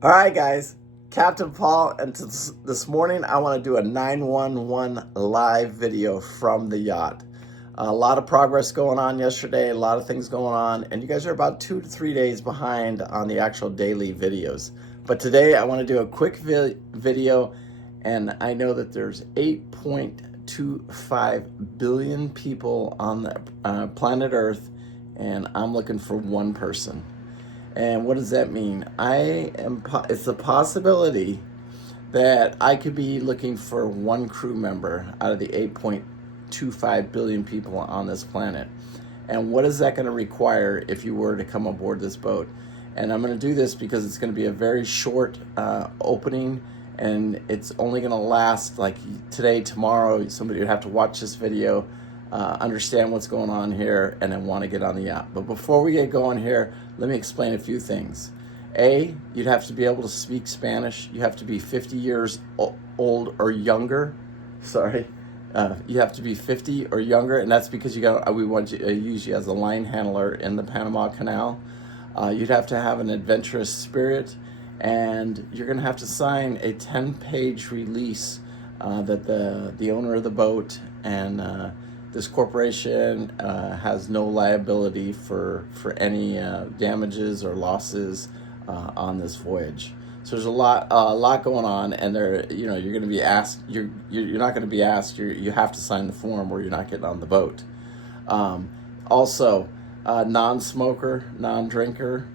All right, guys, Captain Paul, and this morning I want to do a 911 live video from the yacht. A lot of progress going on yesterday, a lot of things going on, and you guys are about 2 to 3 days behind on the actual daily videos. But today I want to do a quick video, and I know that there's 8.25 billion people on the planet Earth, and I'm looking for one person. And what does that mean? It's a possibility that I could be looking for one crew member out of the 8.25 billion people on this planet. And what is that going to require if you were to come aboard this boat? And I'm going to do this because it's going to be a very short opening, and it's only going to last like today, tomorrow. Somebody would have to watch this video, understand what's going on here, and then want to get on the yacht. But before we get going here, let me explain a few things. You'd have to be able to speak Spanish. You have to be 50 years old or younger. Sorry. You have to be 50 or younger, and that's because we want to use you as a line handler in the Panama Canal. You'd have to have an adventurous spirit, and you're going to have to sign a 10-page release that the owner of the boat and this corporation has no liability for any damages or losses on this voyage. So there's a lot going on, and you're going to be asked. You're not going to be asked. You have to sign the form, or you're not getting on the boat. Also, non-smoker, non-drinker.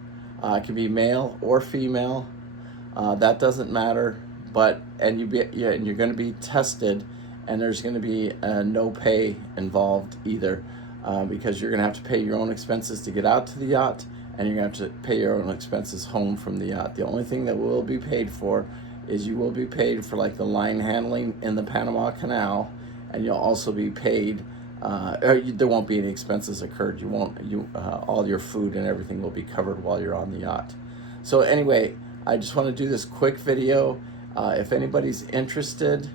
It can be male or female. That doesn't matter. And you're going to be tested. And there's going to be no pay involved either, because you're going to have to pay your own expenses to get out to the yacht, and you're going to have to pay your own expenses home from the yacht. The only thing that will be paid for is you will be paid for like the line handling in the Panama Canal, and you'll also be paid. There won't be any expenses incurred. All your food and everything will be covered while you're on the yacht. So anyway, I just want to do this quick video. If anybody's interested.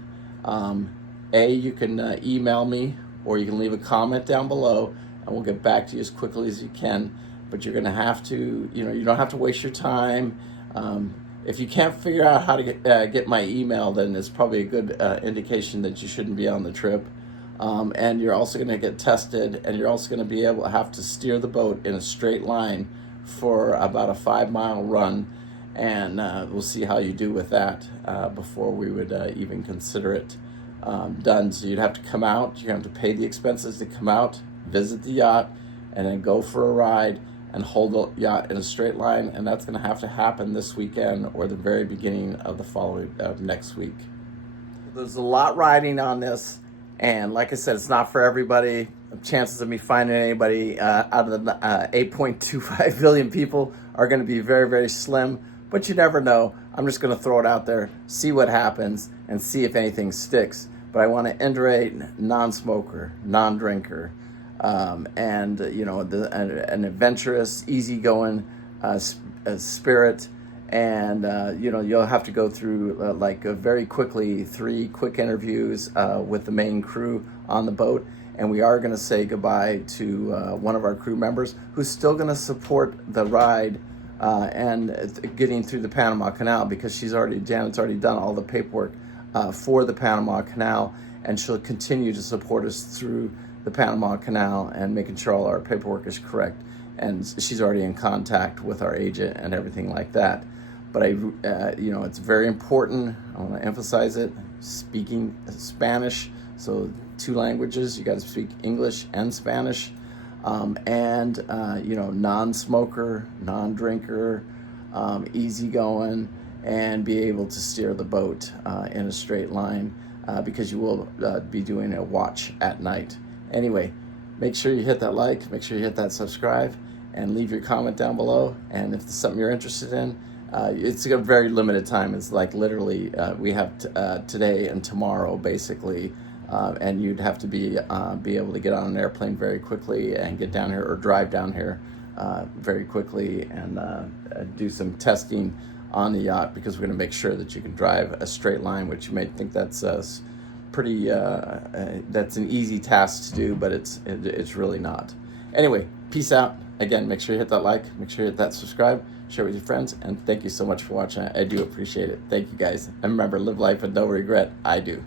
You can email me, or you can leave a comment down below, and we'll get back to you as quickly as you can. But you're going to have to, you don't have to waste your time. If you can't figure out how to get my email, then it's probably a good indication that you shouldn't be on the trip. And you're also going to get tested, and you're also going to have to steer the boat in a straight line for about a 5-mile run. And we'll see how you do with that before we would even consider it done. So you'd have to come out, you have to pay the expenses to come out, visit the yacht, and then go for a ride and hold the yacht in a straight line. And that's going to have to happen this weekend or the very beginning of next week. There's a lot riding on this, and like I said, it's not for everybody. Chances of me finding anybody out of the 8.25 billion people are going to be very, very slim, but you never know. I'm just going to throw it out there, see what happens, and see if anything sticks. But I want to iterate non-smoker, non-drinker, and an adventurous, easygoing spirit. And you'll have to go through very quickly 3 quick interviews with the main crew on the boat. And we are going to say goodbye to one of our crew members who's still going to support the ride and getting through the Panama Canal, because Janet's already done all the paperwork for the Panama Canal, and she'll continue to support us through the Panama Canal and making sure all our paperwork is correct. And she's already in contact with our agent and everything like that. But it's very important. I want to emphasize it. Speaking Spanish, so 2 languages. You got to speak English and Spanish. Non-smoker, non-drinker, easygoing, and be able to steer the boat in a straight line, because you will be doing a watch at night. Anyway, make sure you hit that like, make sure you hit that subscribe, and leave your comment down below. And if there's something you're interested in, it's a very limited time. It's like literally we have today and tomorrow basically. And you'd have to be able to get on an airplane very quickly and get down here, or drive down here very quickly, and do some testing on the yacht, because we're going to make sure that you can drive a straight line, which you may think that's that's an easy task to do, but it's really not. Anyway, peace out. again, make sure you hit that like, make sure you hit that subscribe, share with your friends, and thank you so much for watching. I do appreciate it. Thank you guys. And remember, live life with no regret. I do.